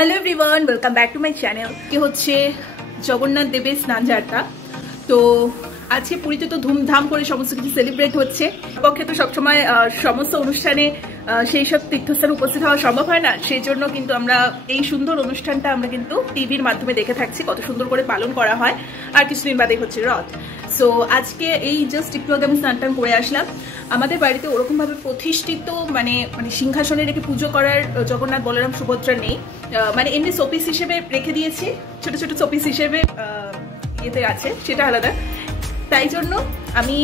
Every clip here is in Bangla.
Hello everyone, welcome back to my channel. কি হচ্ছে জগন্নাথ দেবের স্নান যাত্রা। তো আজকে পুরীতে তো ধুমধাম করে সমস্ত কিছু সেলিব্রেট হচ্ছে। পক্ষে তো সবসময় সমস্ত অনুষ্ঠানে সেই সব তীর্থস্থানে উপস্থিত হওয়া সম্ভব হয় না, সেই জন্য কিন্তু আমরা এই সুন্দর অনুষ্ঠানটা আমরা কিন্তু টিভির মাধ্যমে দেখে থাকছি, কত সুন্দর করে পালন করা হয়। আর কিছুদিন বাদে হচ্ছে রথ। সো আজকে এই জাস্ট একটু আগে আমি স্নান টান করে আসলাম। আমাদের বাড়িতে ওরকম ভাবে প্রতিষ্ঠিত মানে সিংহাসনে রেখে পুজো করার জগন্নাথ বলরাম সুভদ্রা নেই। মানে এমনি শোপিস হিসেবে রেখে দিয়েছি, ছোট ছোট শোপিস হিসেবে ইয়েতে আছে, সেটা আলাদা। তাই জন্য আমি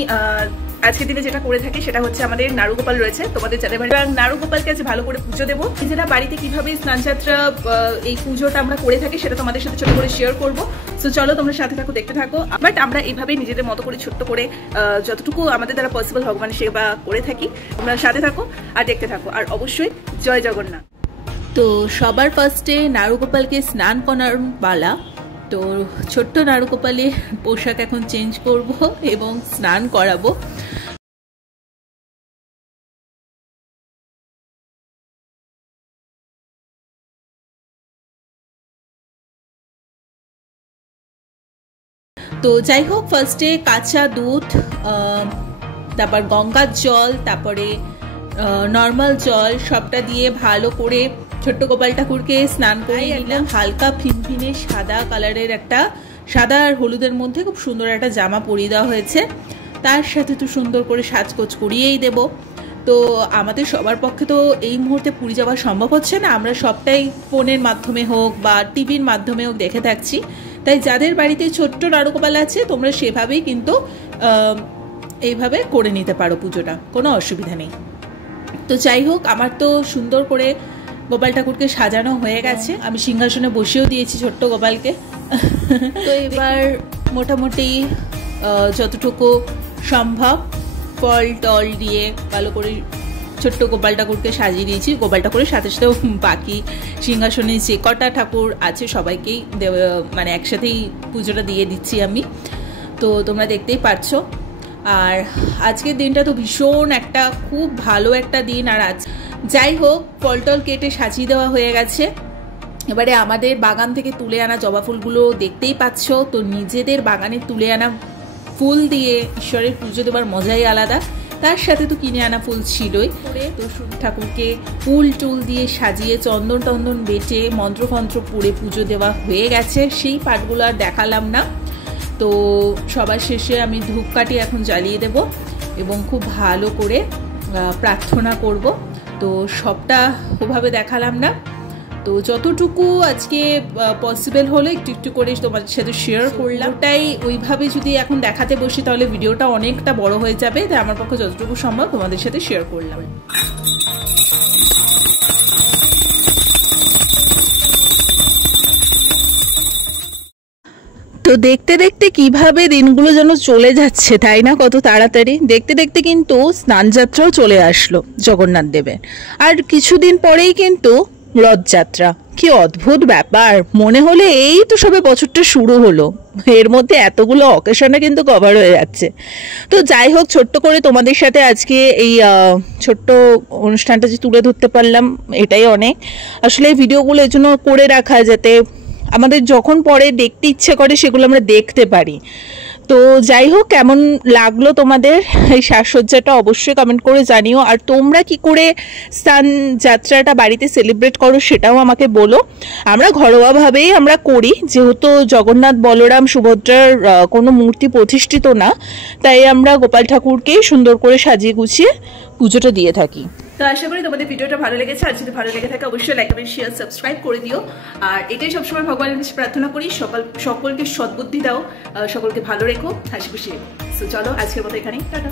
আজকের দিনে যেটা করে থাকি সেটা হচ্ছে আমাদের নাড়ুগোপাল রয়েছে তোমাদের চ্যানেল, এবং নাড়ুগোপালকে আজ ভালো করে পুজো দেবো। নিজেরা বাড়িতে কিভাবে স্নানযাত্রা এই পুজোটা আমরা করে থাকি সেটা তোমাদের সাথে ছোট করে শেয়ার করবো। সো চলো তোমরা সাথে থাকো, দেখতে থাকো। বাট আমরা এইভাবেই নিজেদের মতো করে ছোট্ট করে যতটুকু আমাদের দ্বারা পসিবল ভগবানের সেবা করে থাকি। তোমরা সাথে থাকো আর দেখতে থাকো, আর অবশ্যই জয় জগন্নাথ। তো সবার ফার্স্টে নাড়ুগোপালকে স্নান করার পালা। তো ছোট্ট নাড়ুগোপালের পোশাক এখন চেঞ্জ করব এবং স্নান করাবো। তো যাই হোক, ফার্স্টে কাঁচা দুধ, তারপর গঙ্গার জল, তারপরে নর্মাল জল সবটা দিয়ে ভালো করে ছোট্ট গোপাল ঠাকুরকে স্নান করে নিলাম। হালকা ফিনফিনে সাদা কালারের একটা, সাদা আর হলুদের মধ্যে খুব সুন্দর একটা জামা পরিয়ে দেওয়া হয়েছে। তার সাথে তো সুন্দর করে সাজগোজ করিয়েই দেব। তো আমাদের সবার পক্ষে তো এই মুহূর্তে পুরী যাওয়া সম্ভব হচ্ছে না, আমরা সবটাই ফোনের মাধ্যমে হোক বা টিভির মাধ্যমে হোক দেখে থাকছি। তাই যাদের বাড়িতে ছোট্ট নাড়ুগোপাল আছে তোমরা সেভাবেই কিন্তু এইভাবে করে নিতে পারো পুজোটা, কোনো অসুবিধা নেই। তো যাই হোক, আমার তো সুন্দর করে গোপাল ঠাকুরকে সাজানো হয়ে গেছে, আমি সিংহাসনে বসেও দিয়েছি ছোট্ট গোপালকে। তো এবার মোটামুটি যতটুকু সম্ভব ফল টল দিয়ে ভালো করে ছোট্ট গোপাল ঠাকুরকে সাজিয়ে দিয়েছি। গোপাল ঠাকুরের সাথে সাথেও বাকি সিংহাসনে যে কটা ঠাকুর আছে সবাইকেই মানে একসাথেই পুজোটা দিয়ে দিচ্ছি আমি। তো তোমরা দেখতেই পাচ্ছ। আর আজকের দিনটা তো ভীষণ একটা খুব ভালো একটা দিন। আর আজ যাই হোক, ফল টল কেটে সাজিয়ে দেওয়া হয়ে গেছে। এবারে আমাদের বাগান থেকে তুলে আনা জবা ফুলগুলো দেখতেই পাচ্ছ। তো নিজেদের বাগানে তুলে আনা ফুল দিয়ে ঈশ্বরের পুজো দেওয়ার মজাই আলাদা। তার সাথে তো কিনে আনা ফুল ছিলই। তো ঠাকুরকে ফুল টুল দিয়ে সাজিয়ে চন্দন টন্দন বেটে মন্ত্রফন্ত্র পড়ে পুজো দেওয়া হয়ে গেছে। সেই পাঠগুলো আর দেখালাম না। তো সবার শেষে আমি ধূপকাঠি এখন জ্বালিয়ে দেব এবং খুব ভালো করে প্রার্থনা করব। তো সবটা ওভাবে দেখালাম না, তো যতটুকু আজকে পসিবল হলো একটু একটু করে তোমাদের সাথে শেয়ার করলাম। ওটাই ওইভাবে যদি এখন দেখাতে বসি তাহলে ভিডিওটা অনেকটা বড় হয়ে যাবে, তাই আমার পক্ষে যতটুকু সম্ভব তোমাদের সাথে শেয়ার করলাম। তো দেখতে দেখতে কিভাবে দিনগুলো যেন চলে যাচ্ছে, তাই না? কত তাড়াতাড়ি। দেখতে দেখতে কিন্তু স্নানযাত্রাও চলে আসলো জগন্নাথ দেবের, আর কিছুদিন পরেই কিন্তু রথযাত্রা। কি অদ্ভুত ব্যাপার, মনে হলে এই তো সবে বছরটা শুরু হলো, এর মধ্যে এতগুলো অকেশনে কিন্তু কভার হয়ে যাচ্ছে। তো যাই হোক, ছোট্ট করে তোমাদের সাথে আজকে এই ছোট্ট অনুষ্ঠানটা যে তুলে ধরতে পারলাম এটাই অনেক। আসলে এই ভিডিওগুলো এর জন্য করে রাখা যাতে আমাদের যখন পরে দেখতে ইচ্ছে করে সেগুলো আমরা দেখতে পারি। তো যাই হোক, কেমন লাগলো তোমাদের এই সাজসজ্জাটা অবশ্যই কমেন্ট করে জানিও। আর তোমরা কি করে স্নান যাত্রাটা বাড়িতে সেলিব্রেট করো সেটাও আমাকে বলো। আমরা ঘরোয়াভাবেই আমরা করি, যেহেতু জগন্নাথ বলরাম সুভদ্রার কোনো মূর্তি প্রতিষ্ঠিত না, তাই আমরা গোপাল ঠাকুরকেই সুন্দর করে সাজিয়ে গুছিয়ে পুজোটা দিয়ে থাকি। তো আশা করি তোমাদের ভিডিওটা ভালো লেগেছে। আর যদি ভালো লেগে থাকে অবশ্যই লাইক কমেন্ট শেয়ার সাবস্ক্রাইব করে দিও। আর এটাই সবসময় ভগবানের কাছে প্রার্থনা করি, সকলকে সদ্বুদ্ধি দাও, সকলকে ভালো রেখো, হাসি খুশি রেখো। তো চলো আজকের মতো এখানেই, টাটা।